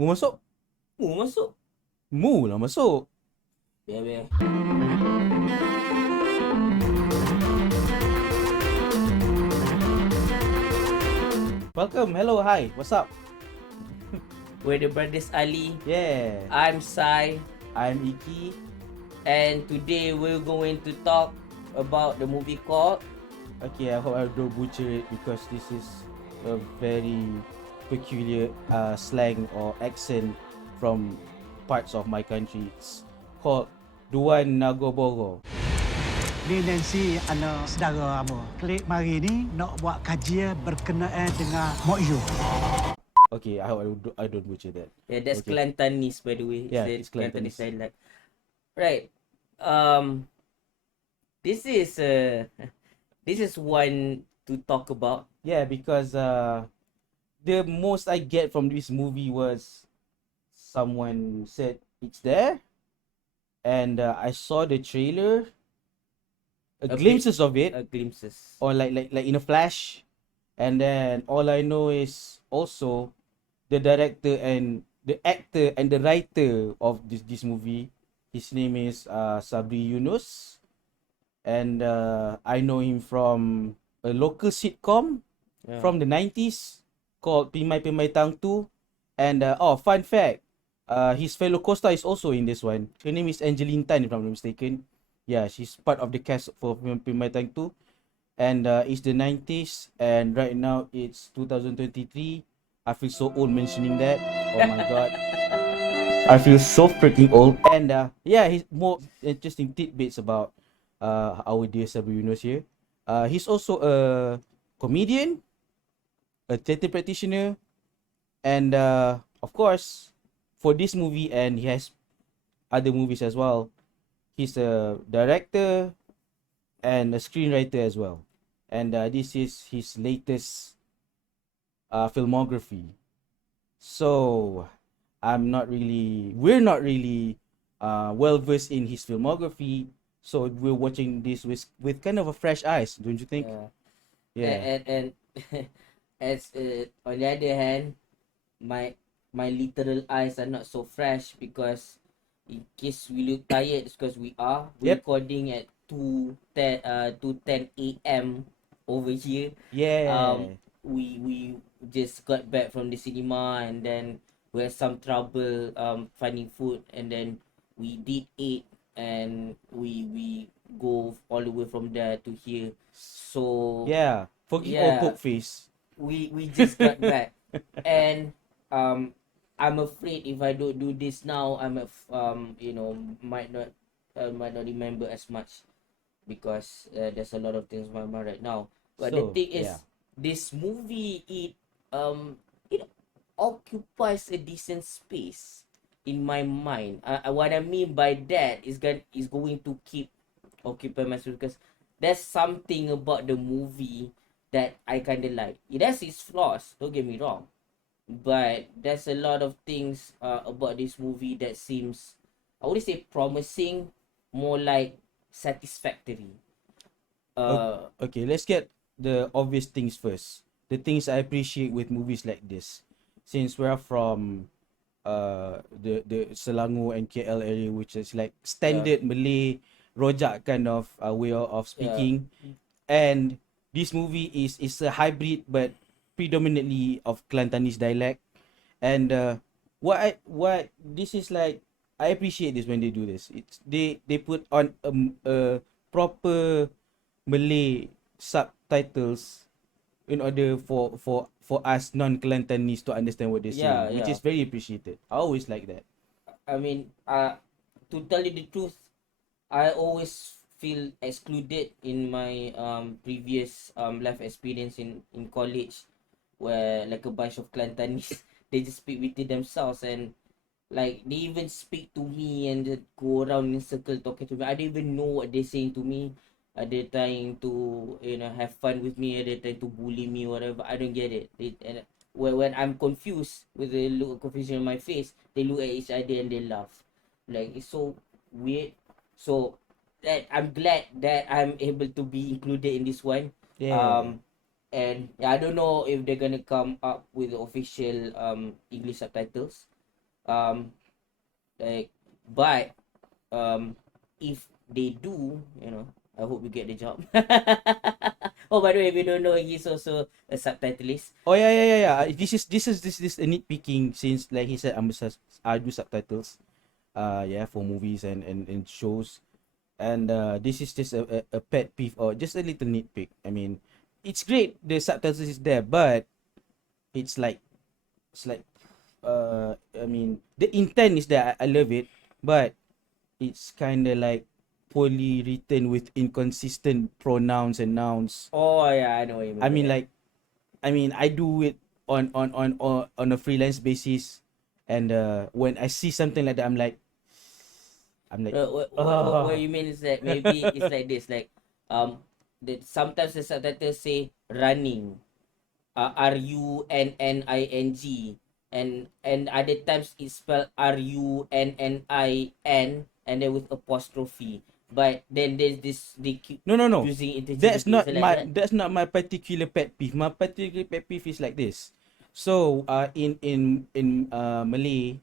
Mu masuk? Mu masuk. Mu lah masuk. Biar. Welcome, hello, hi, what's up? We're the Brothers Ali. Yeah, I'm Sai. I'm Iki. And today we're going to talk about the movie called... Okay, I hope I don't butcher it because this is a very peculiar slang or accent from parts of my country. It's called Duan, Nago, Bogho. Ni Nancy anak saudara apa. Klik mari ni nak buat kajian berkenaan dengan Mak Yong. Okay, I hope I don't butcher that. Yeah, that's Okay. Kelantanese, by the way. Yeah, it's Kelantanese. dialect. Right. This is one to talk about. Yeah, because the most I get from this movie was someone said it's there, and I saw the trailer, glimpses of it, Glimpses. or like in a flash, and then all I know is also the director and the actor and the writer of this movie. His name is Sabri Yunus, and I know him from a local sitcom from the 90s called Pimai Tang 2. And fun fact, his fellow co-star is also in this one. Her name is Angeline Tan, if I'm not mistaken. Yeah, she's part of the cast for Pimai Tang 2. And it's the 90s, and right now it's 2023. I feel so old mentioning that. Oh my god. I feel so freaking old. And yeah, he's more interesting tidbits about our dear Sabri Yunus here. He's also a comedian, a theatre practitioner, and of course, for this movie, and he has other movies as well, he's a director and a screenwriter as well. And this is his latest filmography. So we're not really well versed in his filmography. So we're watching this with kind of a fresh eyes, don't you think? Yeah. And as on the other hand, my literal eyes are not so fresh because in case we look tired, it's because we're Yep. recording at 2:10 a.m. over here. Yeah. We just got back from the cinema, and then we had some trouble finding food, and then we did eat, and we go all the way from there to here. So Yeah. Forgive Yeah. all poke face. we just got back, and I'm afraid if I don't do this now, might not remember as much because there's a lot of things in my mind right now. But the So, thing is, yeah. this movie it occupies a decent space in my mind. What I mean by that is going to keep occupy my space because there's something about the movie that I kind of like. It has its flaws, don't get me wrong, but there's a lot of things about this movie that seems, I wouldn't say promising, more like satisfactory. Okay, let's get the obvious things first. The things I appreciate with movies like this, since we're from the Selangor and KL area, which is like standard Malay rojak kind of way of speaking, and this movie is a hybrid but predominantly of Kelantanese dialect. And what this is like, I appreciate this when they do this. It's they put on a proper Malay subtitles in order for us non-Kelantanese to understand what they're saying, which is very appreciated. I always like that. I mean, to tell you the truth, I always feel excluded in my previous life experience in college, where like a bunch of Kelantanese they just speak within themselves, and like they even speak to me and just go around in a circle talking to me. I don't even know what they're saying to me. Are they trying to have fun with me? Are they trying to bully me or whatever? I don't get it. And when I'm confused with the look of confusion on my face, they look at each other and they laugh. Like, it's so weird. So that I'm glad that I'm able to be included in this one. Yeah. And I don't know if they're gonna come up with the official English subtitles. Um, like, but if they do, I hope you get the job. Oh, by the way, if you don't know, he's also a subtitlist. Oh yeah. This is a nitpicking, since like he said, I do subtitles. Yeah, for movies and shows. And this is just a pet peeve, or just a little nitpick. I mean, it's great the subtitles is there, but it's like it's like I mean, the intent is there. I love it, but it's kind of like poorly written with inconsistent pronouns and nouns. Oh yeah, I know what you mean. I mean, yeah. like, I do it on a freelance basis, and when I see something like that, I'm like, What you mean is that maybe it's like this, like sometimes the subtitles say running, running, and other times it's spelled runnin, and then with apostrophe. But then there's this, they keep no. using That's interchangeably. not Is it like that? that's not my particular pet peeve. My particular pet peeve is like this. So in Malay,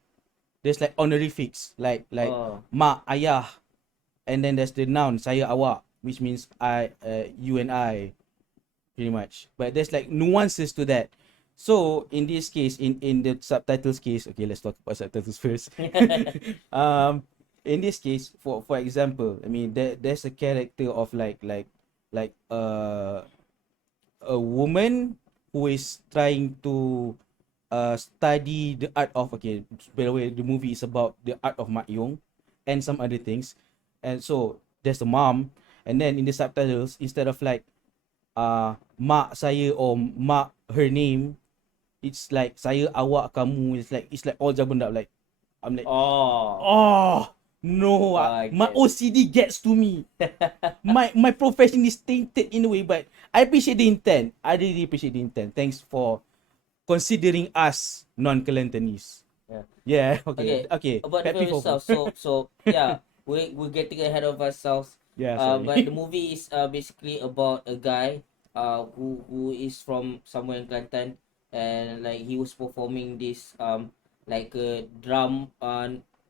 there's like honorifics, like Oh. mak, ayah, and then there's the noun saya, awak, which means you and I, pretty much. But there's like nuances to that. So in this case, in the subtitles case, okay, let's talk about subtitles first. In this case, for example, I mean, there's a character of like a woman who is trying to study the art of, okay, by the way, the movie is about the art of Mak Yong and some other things. And so there's a mom, and then in the subtitles, instead of like mak saya or mak her name, it's like saya, awak, kamu. It's like all jabun up. Like, I'm like, Oh. no, my Okay. OCD gets to me. My profession is tainted in a way, but I appreciate the intent. I really appreciate the intent. Thanks for considering us non-Kelantanese. Yeah. Yeah. Okay. Okay. About the Pet film peeve over. itself. So yeah, we're getting ahead of ourselves. Yeah. Sorry. But the movie is basically about a guy who is from somewhere in Kelantan, and like he was performing this like a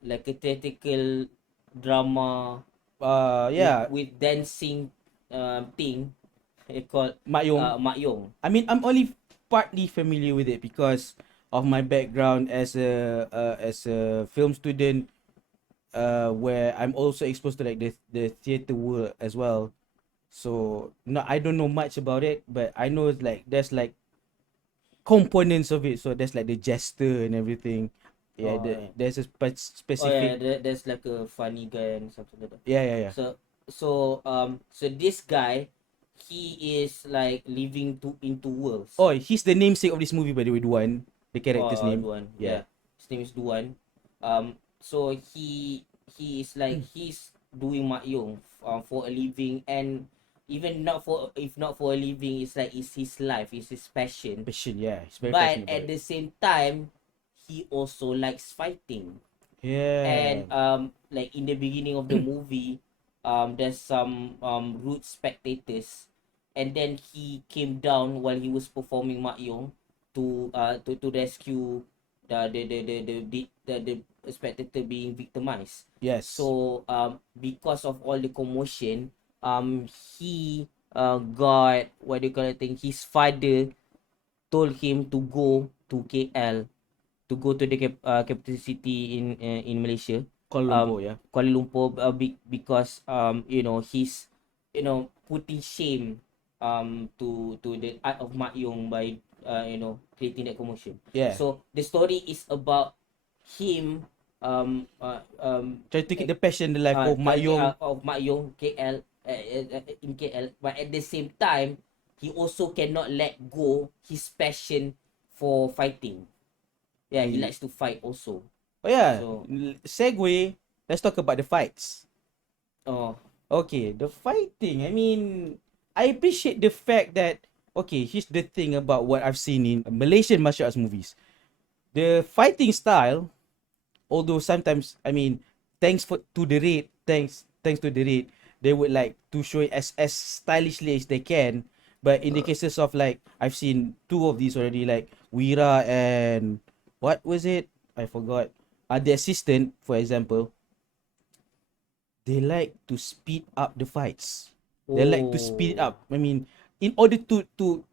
like a theatrical drama Yeah. with dancing thing called Mak Yong. Mak Yong. I mean, I'm only partly familiar with it because of my background as a film student, where I'm also exposed to like the theater world as well. So no, I don't know much about it, but I know it's like there's like components of it. So there's like the jester and everything. Yeah, Oh, yeah. there's a Oh yeah, specific. there's like a funny guy and something like that. Yeah. So this guy, he is like living into worlds. Oh, he's the namesake of this movie, by the way, Duan, the character's name. Duan. Yeah. Yeah. His name is Duan. So he is like he's doing Mak Yong for a living, and even not for if not for a living, it's like it's his life, it's his passion. Passion, yeah. He's very But passionate about at it. the same time, he also likes fighting. Yeah. And like in the beginning of the movie, there's some rude spectators, and then he came down while he was performing Mak Yong to rescue the spectator being victimized. Yes. So because of all the commotion, he got, what do you call it thing, his father told him to go to KL, to go to the capital city in Malaysia, Kuala Lumpur, yeah. Kuala Lumpur, because he's putting shame to the art of Mak Yong by creating that commotion. Yeah. So the story is about him Try to keep the passion, the life of Mak Yong. of Mak Yong KL, in KL, but at the same time he also cannot let go his passion for fighting. Yeah, he likes to fight also. Oh yeah. So- Segue. Let's talk about the fights. Oh, Okay, the fighting. I mean, I appreciate the fact that, okay, here's the thing about what I've seen in Malaysian martial arts movies. The fighting style, although sometimes, I mean, thanks to the rate, thanks to the rate, they would like to show it as stylishly as they can. But in the cases of like, I've seen two of these already, like Wira and what was it? I forgot. the assistant, for example, they like to speed up the fights. They like to speed it up. I mean, in order to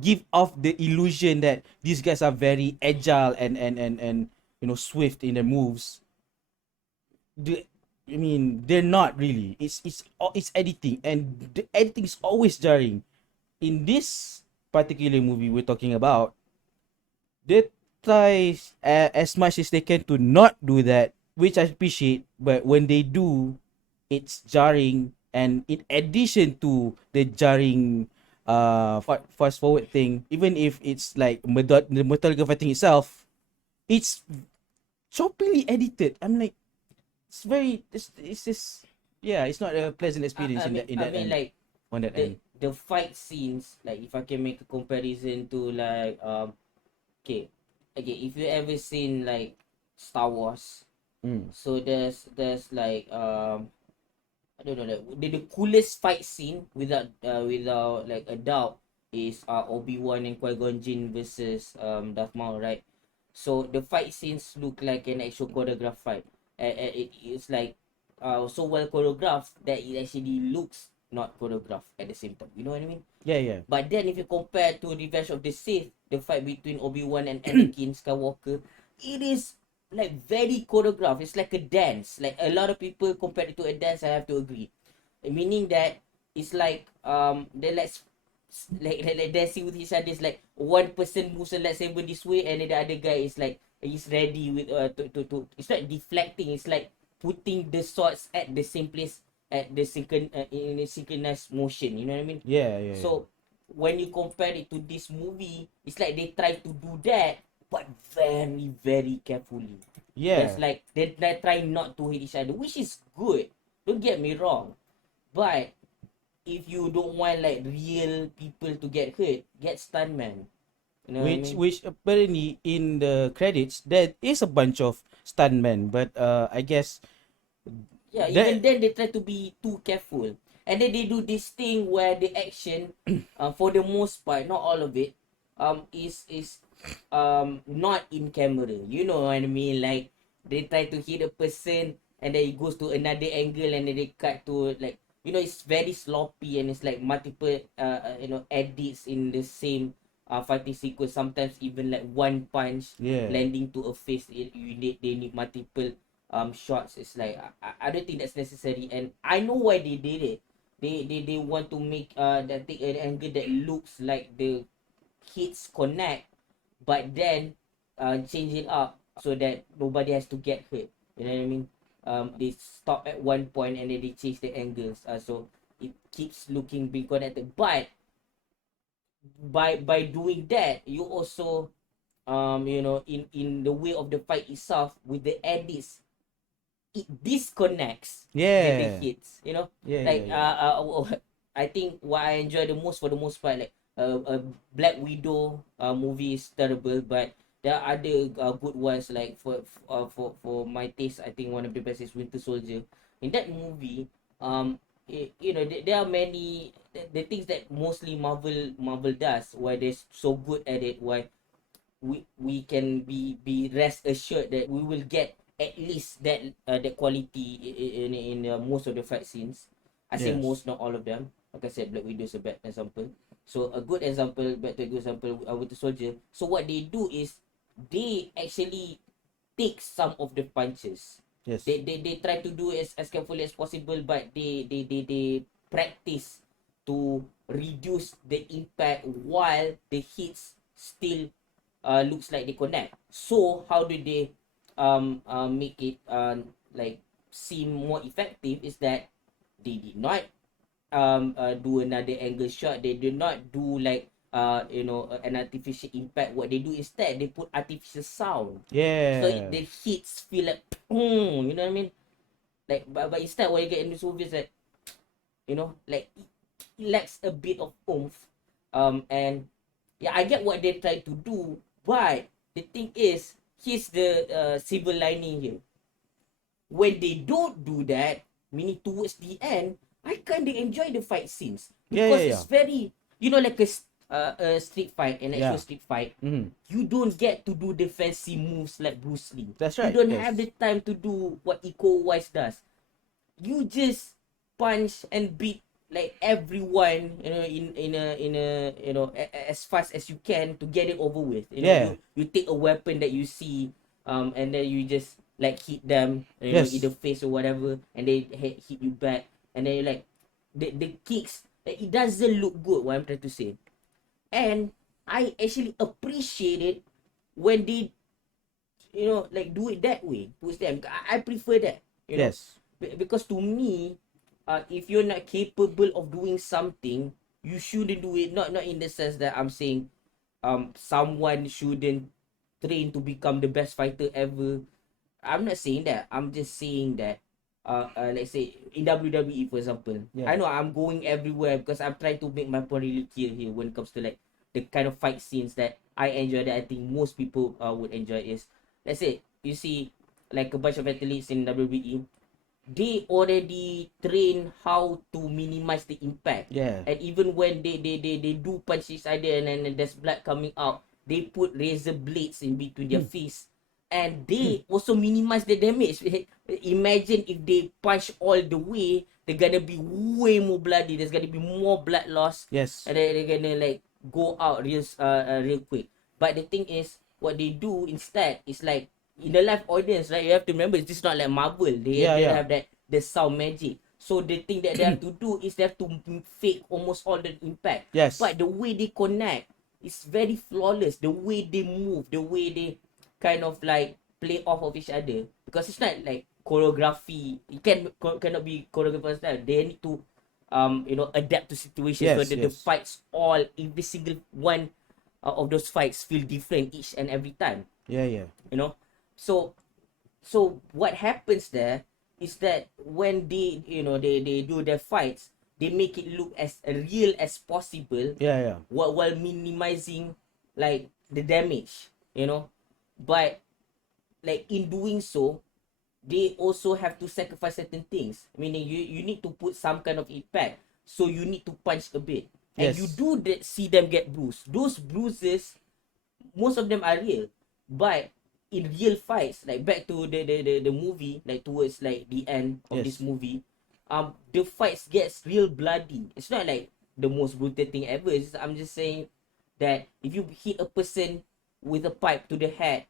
give off the illusion that these guys are very agile and swift in their moves. I mean, they're not really. It's editing, and the editing is always jarring. In this particular movie we're talking about, they try as much as they can to not do that, which I appreciate. But when they do, it's jarring. And in addition to the jarring, fast forward thing, even if it's like the Metal Gear fighting itself, it's choppily edited. I'm like, it's just, yeah, it's not a pleasant experience in that end. like On that end. the fight scenes, like if I can make a comparison to like okay, if you ever seen like Star Wars, so there's like I don't know, like the coolest fight scene without like a doubt is Obi-Wan and Qui-Gon Jinn versus Darth Maul, right? So the fight scenes look like an actual choreographed fight. It's like so well choreographed that it actually looks not choreographed at the same time. You know what I mean? Yeah. But then if you compare to Revenge of the Sith, the fight between Obi-Wan and Anakin Skywalker, it is like very choreographed. It's like a dance. Like a lot of people compare it to a dance. I have to agree. Meaning that it's like they like dancing with each other. It's like one person moves a lightsaber this way, and then the other guy is like he's ready with to. It's not deflecting. It's like putting the swords at the same place at the in a synchronized motion. You know what I mean? Yeah. So when you compare it to this movie, it's like they try to do that, but very, very carefully. Yeah. It's like they try not to hit each other, which is good. Don't get me wrong. But if you don't want like real people to get hurt, get stuntman. You know what I mean? Which apparently in the credits there is a bunch of stuntmen, but I guess Yeah, even then they try to be too careful. And then they do this thing where the action, for the most part, not all of it, is not in camera. You know what I mean? Like they try to hit a person and then it goes to another angle and then they cut to like it's very sloppy and it's like multiple edits in the same fighting sequence. Sometimes even like one punch landing to a face. They need multiple shots. It's like I don't think that's necessary, and I know why they did it. They want to make that take an angle that looks like the hits connect, but then change it up so that nobody has to get hurt. You know what I mean? They stop at one point and then they change the angles, so it keeps looking being connected. But by doing that, you also in the way of the fight itself with the edits, it disconnects the hits. I think what I enjoy the most for the most part, like a Black Widow movie is terrible, but there are other good ones. Like for my taste, I think one of the best is Winter Soldier. In that movie, there are many the things that mostly Marvel does, why they're so good at it, why we can be rest assured that we will get at least that quality in most of the fight scenes. I say most, not all of them. Like I said, Black Widow is a bad example. So a good example, back to a good example, with the soldier. So what they do is they actually take some of the punches. Yes. They try to do as carefully as possible, but they practice to reduce the impact while the hits still looks like they connect. So how do they make it like seem more effective is that they did not do another angle shot. They did not do like an artificial impact. What they do instead, they put artificial sound. Yeah. So the hits feel like you know what I mean? Like but instead what you get in this movie is like like it lacks a bit of oomph. And yeah, I get what they try to do, but the thing is, here's the silver lining here. When they don't do that, meaning towards the end, I kind of enjoy the fight scenes because it's very, like a street fight, an actual Yeah. street fight, Mm. you don't get to do the fancy moves like Bruce Lee. That's You right. don't Yes. have the time to do what Iko Uwais does. You just punch and beat like everyone, in a as fast as you can to get it over with. Yeah. You take a weapon that you see, and then you just like hit them, Yes. in the face or whatever, and they hit you back, and then you like the kicks. Like, it doesn't look good. What I'm trying to say, and I actually appreciate it when they, like do it that way. Push them. I prefer that. Yes. Because to me, if you're not capable of doing something, you shouldn't do it. Not in the sense that I'm saying, someone shouldn't train to become the best fighter ever. I'm not saying that. I'm just saying that, let's say in WWE, for example, Yeah. I know I'm going everywhere because I'm trying to make my point really clear here when it comes to like the kind of fight scenes that I enjoy, that I think most people would enjoy is, let's say you see like a bunch of athletes in WWE, they already train how to minimize the impact. Yeah. And even when they do punch each other, and then there's blood coming out, they put razor blades in between their fists, and they also minimize the damage. Imagine if they punch all the way, they're gonna be way more bloody. There's gonna be more blood loss, Yes. and then they're gonna like go out real quick. But the thing is, what they do instead is like, in the live audience, right? You have to remember, it's just not like Marvel. They have that the sound magic. So the thing that they have to do is they have to fake almost all the impact. Yes. But the way they connect is very flawless. The way they move, the way they kind of like play off of each other, because it's not like choreography. It cannot be choreographed style. They need to adapt to situations, Yes, so that the yes. fights, every single one of those fights feel different each and every time. Yeah. So what happens there is that when they do their fights, they make it look as real as possible, Yeah. while minimizing like the damage, but like in doing so, they also have to sacrifice certain things, meaning you need to put some kind of impact, so you need to punch a bit, and Yes. you do see them get bruised. Those bruises, most of them are real, but in real fights, like back to the movie, like towards like the end of Yes. this movie, the fights gets real bloody. It's not like the most brutal thing ever. I'm just saying that if you hit a person with a pipe to the head,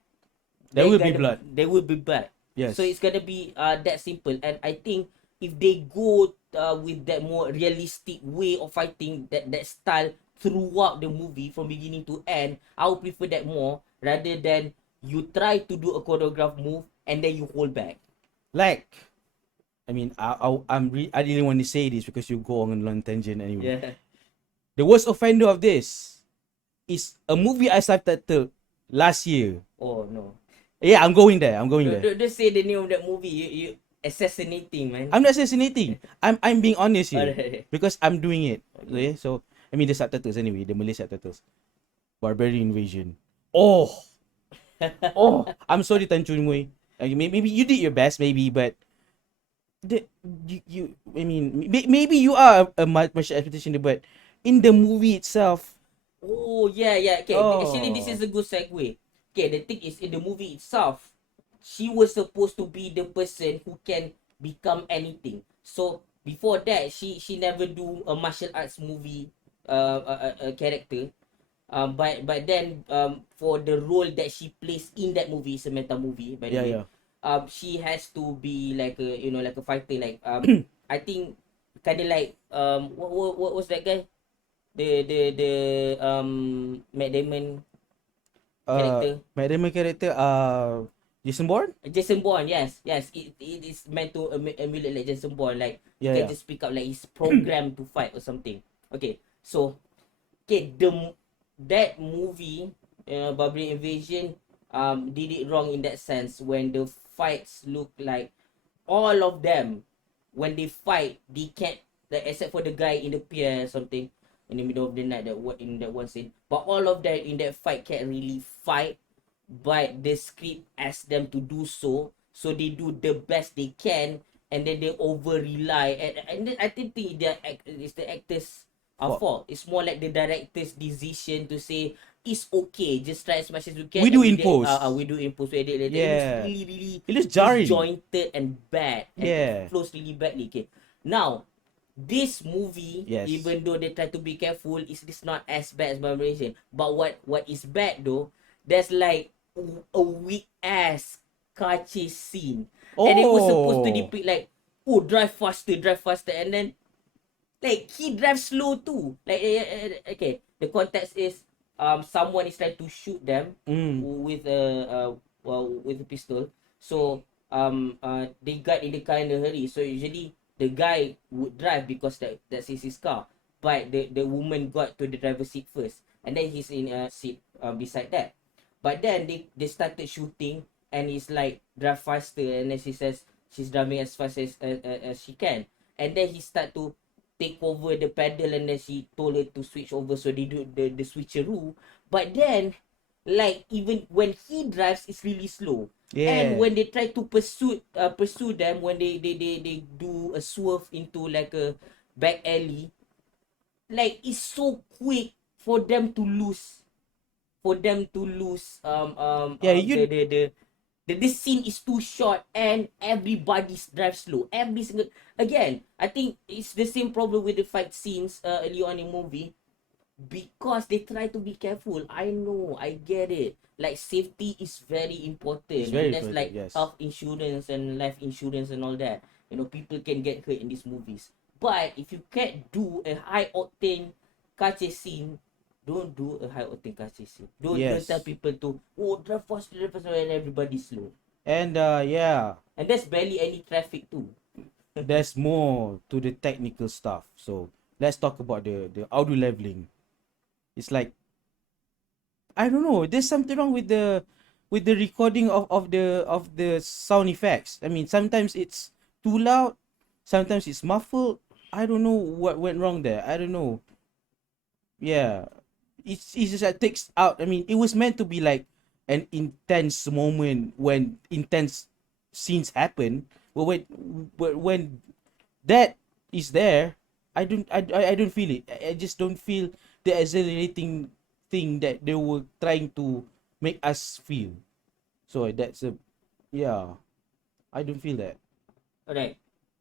There will be blood. There will be blood. Yes. So it's gonna be that simple. And I think if they go with that more realistic way of fighting, that style throughout the movie from beginning to end, I would prefer that more, rather than you try to do a choreographed move and then you hold back. Like, I mean, I didn't want to say this because you go on a long tangent anyway. Yeah. The worst offender of this is a movie I subtitled last year. Oh no. Yeah, I'm going there. Don't say the name of that movie. You assassinating, man. I'm not assassinating. I'm being honest here Alright. because I'm doing it. Okay, so I mean the subtitles anyway, the Malay subtitles. Barbarian Invasion. Oh, I'm sorry, Tan Chun Mui. Maybe you did your best, maybe, but maybe you are a martial arts practitioner, but in the movie itself. Oh yeah. Okay, actually this is a good segue. Okay, the thing is, in the movie itself, she was supposed to be the person who can become anything. So before that, she never do a martial arts movie a character. But then for the role that she plays in that movie, it's a meta movie by the way. She has to be like a fighter, like I think kind of like what was that guy, the Matt Damon character. Matt Damon character, Jason Bourne. Jason Bourne, yes. It is meant to emulate like Jason Bourne, like he Yeah. can just pick up like he's programmed to fight or something. Okay, so that movie, Barbarian Invasion, did it wrong in that sense, when the fights look like all of them, when they fight, they can't, like, except for the guy in the pier or something in the middle of the night, in that one scene, but all of them in that fight can't really fight, but the script asks them to do so, so they do the best they can, and then they over rely, and then I think it's the actors' fault. It's more like the director's decision to say it's okay, just try as much as we can. We do and in post. We do in post. We edit later. Yeah. It looks really It looks jarring. disjointed and bad, and Yeah. it flows really badly. Okay, now this movie, Yes. even though they try to be careful, it's not as bad as my version. But what is bad though, there's like a weak ass car chase scene, and it was supposed to depict like, oh, drive faster, and then like he drives slow too. Like okay, the context is someone is trying to shoot them with a pistol. So they got in the car in a hurry. So usually the guy would drive because that's his car. But the woman got to the driver's seat first, and then he's in a seat beside that. But then they started shooting, and it's like drive faster, and then she says she's driving as fast as she can, and then he start to take over the pedal, and then she told her to switch over, so they do the switcheroo. But then like even when he drives, it's really slow. Yeah. And when they try to pursue them, when they do a swerve into like a back alley, like it's so quick for them to lose Yeah, this scene is too short, and everybody drives slow. Every single, again, I think it's the same problem with the fight scenes early on in movie, because they try to be careful. I know, I get it. Like safety is very important. It's very and that's important, like yes. health insurance and life insurance and all that. You know, people can get hurt in these movies. But if you can't do a high octane car chase scene, don't do a high octane car chase scene. Don't tell people to drive fast, and everybody's slow. And yeah, And there's barely any traffic too. there's more to the technical stuff. So let's talk about the audio leveling. It's like, I don't know, there's something wrong with the recording of the sound effects. I mean, sometimes it's too loud, sometimes it's muffled. I don't know what went wrong there. I don't know. Yeah. It's just that takes out. I mean, it was meant to be like an intense moment when intense scenes happen. But when that is there, I don't feel it. I just don't feel the exhilarating thing that they were trying to make us feel. So that's yeah, I don't feel that. Alright.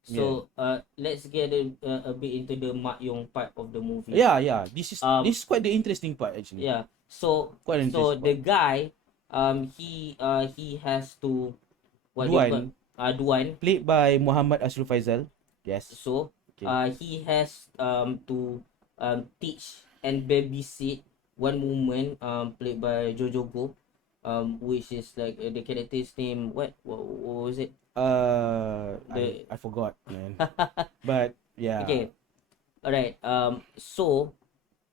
So let's get a bit into the Mak Yong part of the movie. Yeah. This is quite the interesting part actually. Yeah. So Quite an so interesting the guy he has to Duan. Duan. Played by Muhammad Ashraf Faisal. Yes. So Okay. he has to teach and babysit one woman played by Bogho, which is like the character's name, what was it? I forgot, man. But yeah. Okay. Alright. So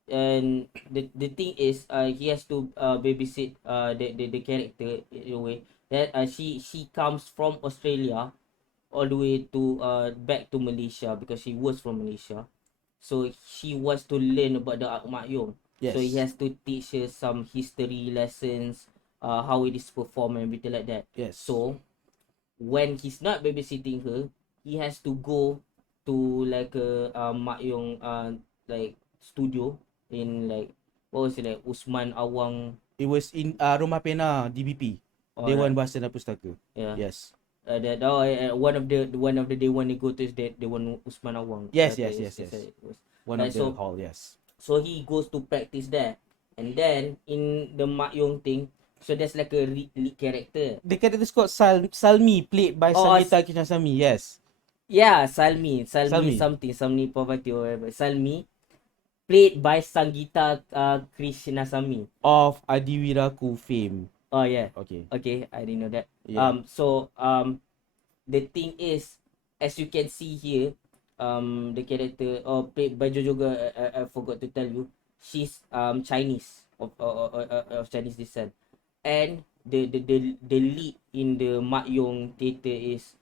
and the thing is he has to babysit the character in a way that she comes from Australia all the way to back to Malaysia, because she was from Malaysia. So she wants to learn about the Mak Yong. Yes. So he has to teach her some history lessons, how it is performed and everything like that. Yes. So when he's not babysitting her, he has to go to like a Mak Yong like studio in like, what was it, like Usman Awang. It was in Rumah Pena DBP. Dewan Bahasa dan Pustaka. Yeah. Yes. One of the day when they go to is the one Usman Awang. Yes. One of the so, hall, yes. So he goes to practice there, and then in the Mak Yong thing, so there's like a lead character. The character is called Salmi, played by Sangeeta Krishnasamy. Yes. Yeah, Salmi Pavati or whatever. Salmi, played by Sangeeta Krishnasamy Of Adiwiraku fame. Oh yeah. Okay. I didn't know that. Yeah. So the thing is, as you can see here, the character played by Jojo, I forgot to tell you, she's Chinese of Chinese descent, and the lead in the Mak Yong theater is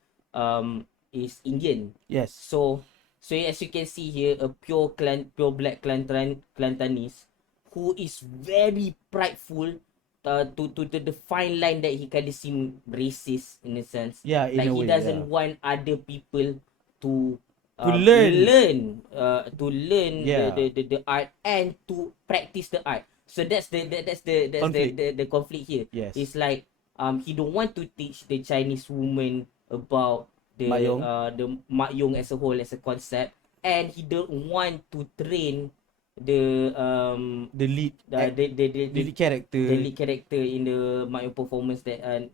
Indian. Yes. So as you can see here, a pure black Kelantanese who is very prideful, to the fine line that he kind of seem racist in a sense. Yeah, in like a he way, doesn't want other people to To learn. to learn Yeah. the art and to practice the art. So Conflict. the conflict here. Yes. It's like he don't want to teach the Chinese woman about Mak Yong. the Mak Yong as a whole, as a concept, and he don't want to train the The lead. The lead character. the lead character in the Mak Yong performance that's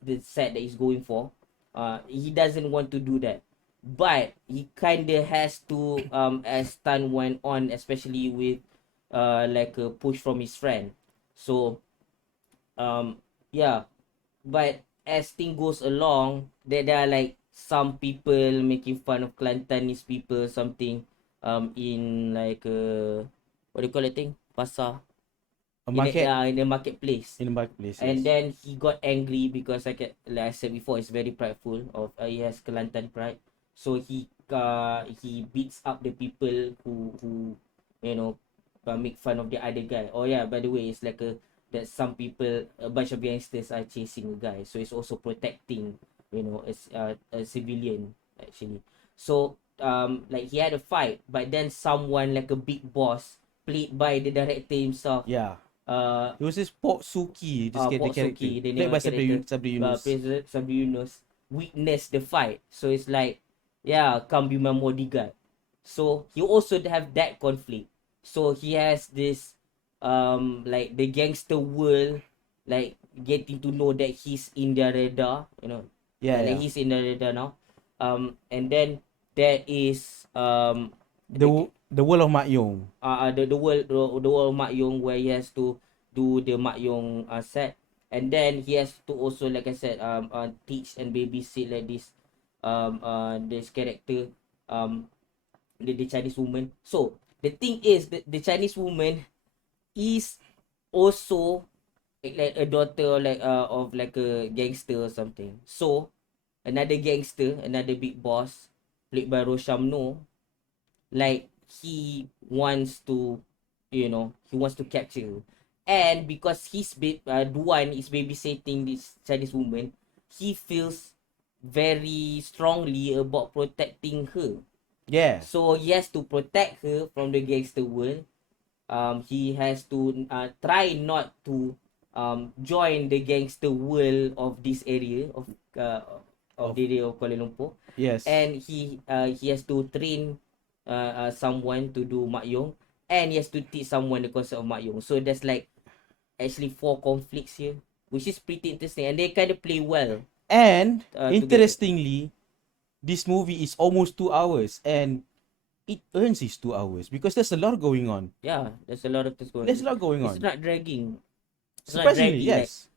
the set that he's going for. He doesn't want to do that, but he kinda has to, as time went on, especially with like a push from his friend. So yeah, but as thing goes along, there are like some people making fun of Kelantanese people, something in like what do you call it thing, pasar, A market. in the marketplace. In the marketplace. And Yes. then he got angry because like I said before, he's very prideful of he has Kelantan pride. So he beats up the people who you know make fun of the other guy. Oh yeah, by the way, it's like that some people, a bunch of gangsters are chasing a guy, so it's also protecting, as a civilian actually. So like he had a fight, but then someone like a big boss, played by the director himself, Yeah. uh It was this Pok Suki, the Pok character. Suki, the Played name by of character, Sabri Yunus. President Sabri Yunus, witnessed the fight. So it's like, yeah, come be my bodyguard. So he also have that conflict. So he has this, like the gangster world, like getting to know that he's in their radar, Yeah, like yeah. he's in the radar now. And then there is The world of Mak Yong. the world of Mak Yong, where he has to do the Mak Yong set, and then he has to also, like I said, teach and babysit like this character, um the Chinese woman. So the thing is, the Chinese woman is also like a daughter, like of like a gangster or something. So another gangster, another big boss, played by Roshamno, like he wants to capture her. And because Duan is babysitting this Chinese woman, he feels very strongly about protecting her. Yeah. So he has to protect her from the gangster world. He has to try not to join the gangster world of this area of the area of Kuala Lumpur. Yes. And he has to train someone to do Mak Yong, and he has to teach someone the concept of Mak Yong. So there's like actually 4 conflicts here, which is pretty interesting, and they kind of play well. And Together. interestingly, this movie is almost 2 hours, and it earns its 2 hours because there's a lot going on. Yeah, there's a lot of things going. There's a lot going on. It's not dragging. It's Surprisingly, not draggy, yes.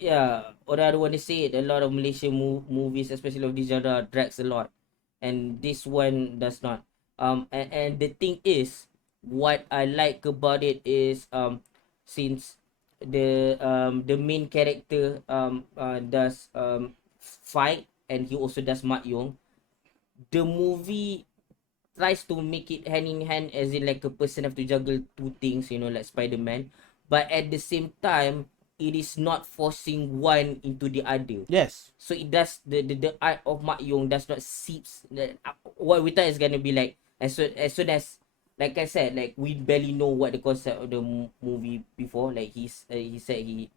Yeah, or I don't want to say it, a lot of Malaysian movies, especially of this genre, drags a lot, and this one does not. And the thing is, what I like about it is, since the main character does fight, and he also does Mak Yong, the movie tries to make it hand in hand, as in like a person have to juggle 2 things, like Spider-Man, but at the same time it is not forcing one into the other. Yes. So it does, the art of Mak Yong does not seeps what we thought is gonna be like, as soon as, like I said, like we barely know what the concept of the movie before. Like he said he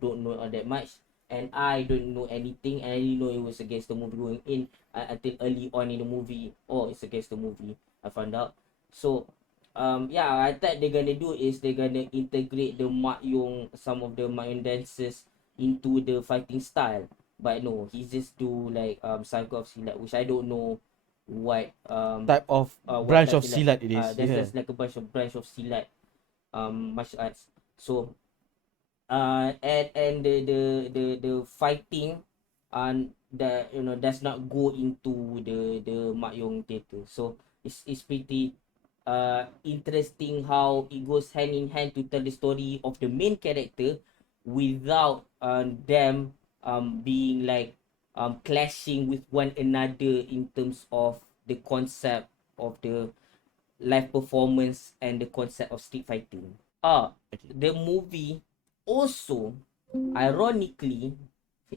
don't know all that much, and I don't know anything, and I didn't know it was against the movie going in until early on in the movie. Oh, it's against the movie, I found out. So yeah, I thought they're gonna do is they're gonna integrate the Mak Yong, some of the Mak Yong dances into the fighting style, but no, he just do like cycle of silat, which I don't know what Type of what branch type of silat it is. There's Yeah. just like a bunch of silat martial arts. So and the fighting that does not go into the Mak Yong theater. So it's pretty interesting how it goes hand in hand to tell the story of the main character without them being like clashing with one another in terms of the concept of the live performance and the concept of street fighting. The movie also, ironically,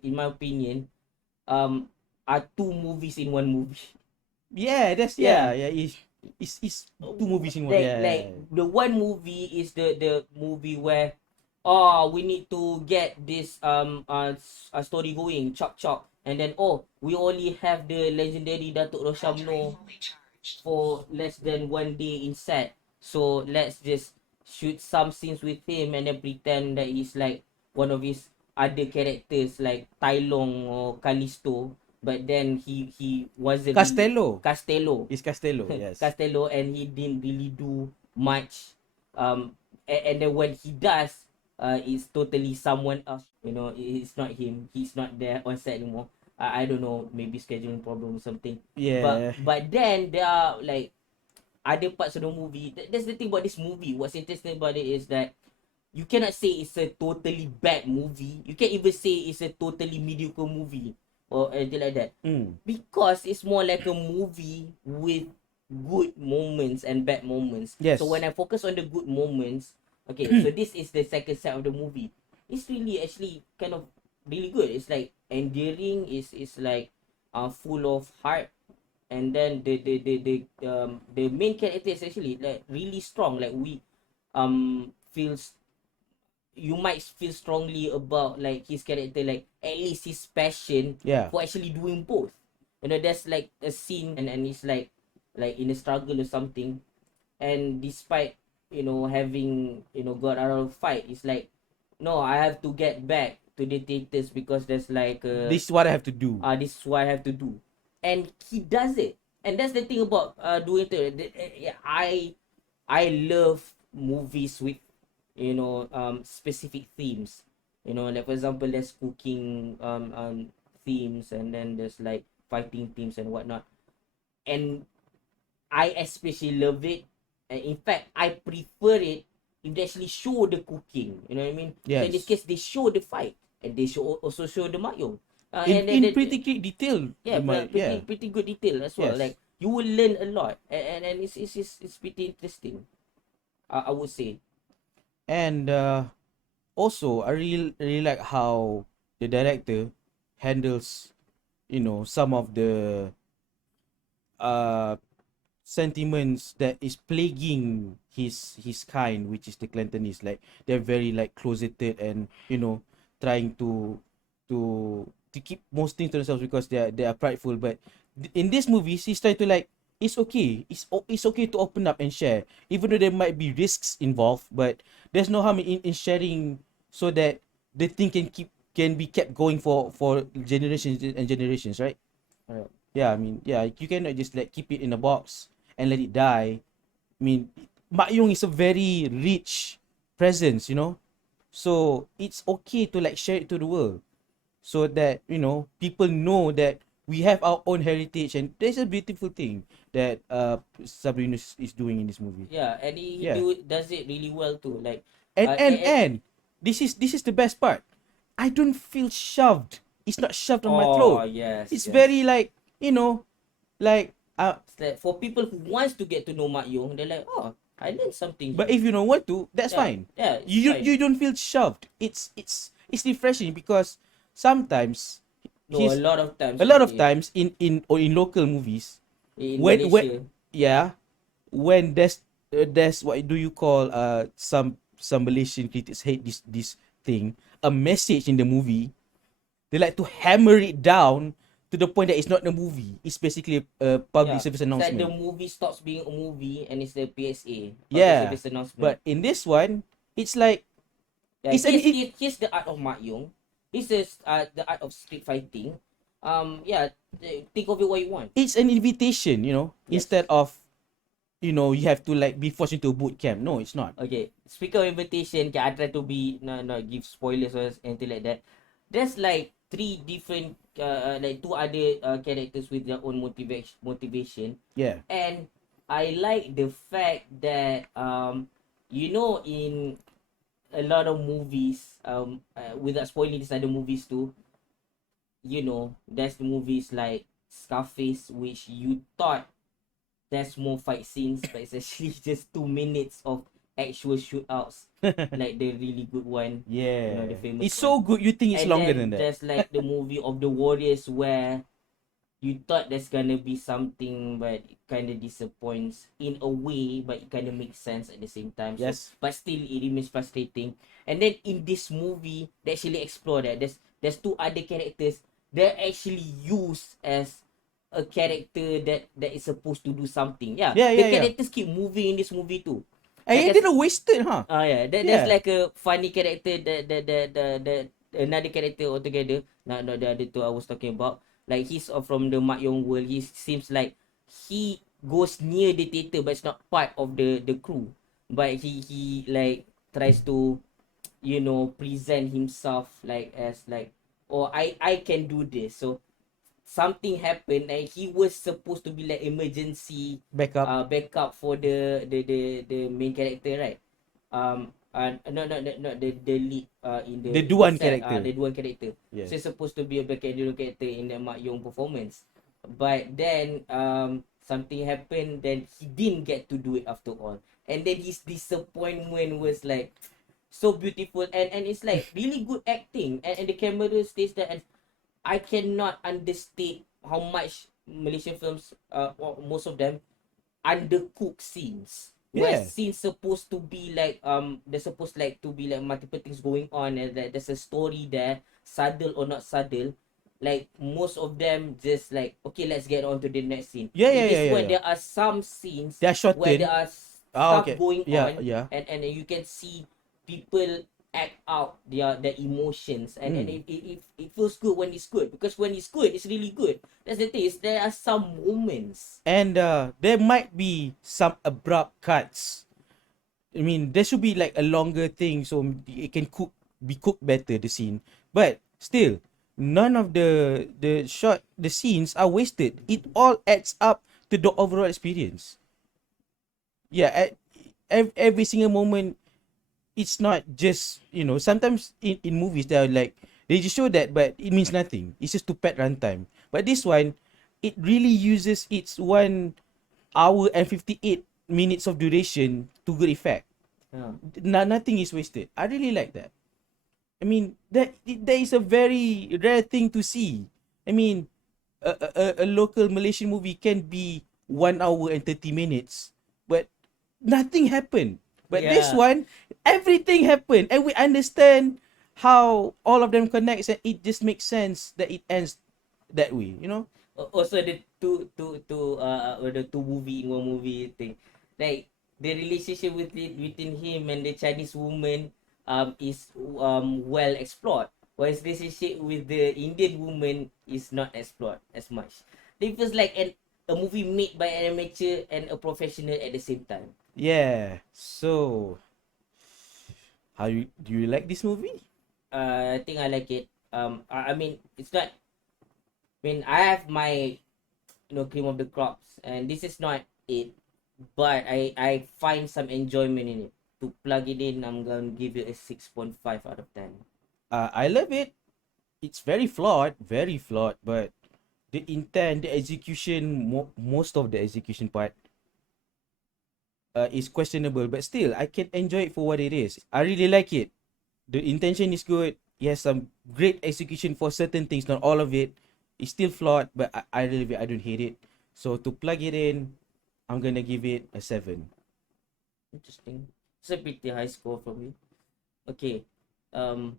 in my opinion, are 2 movies in one movie. Yeah, that's Yeah. yeah. It's two movies in one. Like Yeah. like the one movie is the movie where we need to get this story going, chop chop, and then we only have the legendary Datuk Roshamno for less than 1 day in set, so let's just shoot some scenes with him and then pretend that he's like one of his other characters like Tai Long or Callisto, but then he wasn't really Castello. Castello. It's Castello. Yes. Castello, and he didn't really do much. And then when he does, it's totally someone else. You know, it's not him. He's not there on set anymore. I don't know, maybe scheduling problem or something. Yeah. But then there are like other parts of the movie. That's the thing about this movie. What's interesting about it is that you cannot say it's a totally bad movie. You can't even say it's a totally mediocre movie or anything like that. Because it's more like a movie with good moments and bad moments. Yes. So when I focus on the good moments, okay, so this is the second set of the movie. It's really actually kind of really good. It's like endearing. It's like full of heart. And then the main character is actually like really strong. Like we feels you might feel strongly about like his character, like at least his passion Yeah. for actually doing both. You know, there's like a scene and it's like in a struggle or something, and despite having got out of fight, it's like no, I have to get back to the theaters because there's like This is what I have to do. this is what I have to do, and he does it. And that's the thing about doing it. I love movies with specific themes. Like for example, there's cooking themes, and then there's like fighting themes and whatnot. And I especially love it. And in fact, I prefer it if they actually show the cooking. You know what I mean? So in this Yes. case, they show the fight, and they also show the Mak Yong. In pretty detail. Yeah, But pretty good detail as well. Yes. Like you will learn a lot, and it's pretty interesting. I would say. And also I really like how the director handles some of the uh sentiments that is plaguing his kind, which is the Clintonese. Like they're very like closeted and trying to keep most things to themselves because they are prideful. But in this movie, he's trying to like it's okay. It's okay to open up and share, even though there might be risks involved. But there's no harm in sharing so that the thing can be kept going for generations and generations, right? Alright. Yeah, I mean, yeah, you cannot just like keep it in a box and let it die. I mean, Mak Yong is a very rich presence, so it's okay to like share it to the world, so that people know that we have our own heritage, and there's a beautiful thing that Sabri Yunus is doing in this movie. Yeah, and he Yeah. does it really well too. Like And this is the best part. I don't feel shoved. It's not shoved on my oh throat. yes, It's yes. very like like It's like for people who wants to get to know Mak Yong, they're like, oh, I learned something. but if you don't want to, that's Yeah, fine. yeah, it's You fine. you don't feel shoved. It's refreshing because sometimes No, a lot of times. in local movies, in when Malaysia. when there's what do you call some Malaysian critics hate this thing, a message in the movie, they like to hammer it down to the point that it's not a movie. It's basically a public service It's like announcement. the movie stops being a movie and it's the PSA. Public Yeah, service announcement. but in this one, it's like yeah, it's here's the art of Mak Yong. This is the art of street fighting. Think of it what you want. it's an invitation, Yes. instead of you have to like be forced into a boot camp. No, it's not. Okay, speaking of invitation, I try to be not give spoilers or anything like that. There's like three different like two other characters with their own motivation, Yeah. and I like the fact that in a lot of movies without spoiling these other movies too, there's movies like Scarface, which you thought there's more fight scenes, but it's actually just 2 minutes of actual shootouts, like the really good one. Yeah. The famous It's so good you think it's and longer then than that. there's like the movie of the Warriors where you thought there's gonna be something, but it kind of disappoints in a way, but it kind of makes sense at the same time. So, Yes. but still, it remains frustrating. And then in this movie, they actually explore that. There's two other characters that actually used as a character that is supposed to do something. Yeah, Yeah, the yeah, yeah. characters keep moving in this movie too. And Like it didn't wasted, huh? yeah, there's Yeah. like a funny character the another character altogether. Not the other two I was talking about. Like he's from the Mak Yong world. He seems like he goes near the theater, but it's not part of the crew. But he like tries to present himself like as like, oh, I can do this. So something happened and he was supposed to be like emergency Backup. backup for the main character, right? Not the lead in The in the Duan set, character. the Duan character. So Yes. it's supposed to be a background character in the Mak Yong performance, but then something happened, then he didn't get to do it after all, and then his disappointment was like so beautiful, and it's like really good acting, and the camera stays there, and I cannot understate how much Malaysian films, or most of them, undercook scenes. Where Yeah. scenes supposed to be like there's supposed like to be like multiple things going on, and that there's a story there, subtle or not subtle. Like most of them just like, okay, let's get on to the next scene. Yeah, In yeah, yeah, this yeah, one, yeah. there are some scenes They are where there shortened. are Oh, stuff okay. going Yeah, on, yeah. and you can see people act out their emotions, and Mm. it feels good when it's good, because when it's good, it's really good. That's the thing, is there are some moments. And there might be some abrupt cuts. I mean, there should be like a longer thing so it can be cooked better, the scene. But still, none of the scenes are wasted. It all adds up to the overall experience. Yeah, every single moment. It's not just, sometimes in movies they are like, they just show that but it means nothing. It's just to pad runtime. But this one, it really uses its 1 hour and 58 minutes of duration to good effect. Yeah. Nothing is wasted. I really like that. I mean, that is a very rare thing to see. I mean, a local Malaysian movie can be 1 hour and 30 minutes, but nothing happened. But this Yeah. one, everything happened, and we understand how all of them connects, and it just makes sense that it ends that way. Also the the two movie in one movie thing, like the relationship within him and the Chinese woman is well explored, whereas relationship with the Indian woman is not explored as much. It feels like a movie made by an amateur and a professional at the same time. Yeah. So, do you like this movie? I think I like it. I mean, it's not. I mean, I have my cream of the crops, and this is not it, but I find some enjoyment in it. To plug it in, I'm gonna give it a 6.5 out of 10. I love it. It's very flawed, but the intent, the execution, most of the execution part is questionable, but still I can enjoy it for what it is. I really like it. The intention is good. It has some great execution for certain things, not all of it. It's still flawed, but I really, I don't hate it. So to plug it in, I'm gonna give it a 7. Interesting. It's a pretty high score for me. Okay. Um,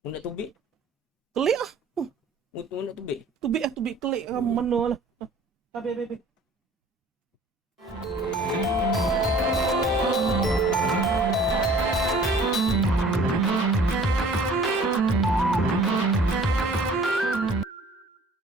Muna tubig? Kelik ah. Muna tubig? Tubig kelik. Mana lah. Habis.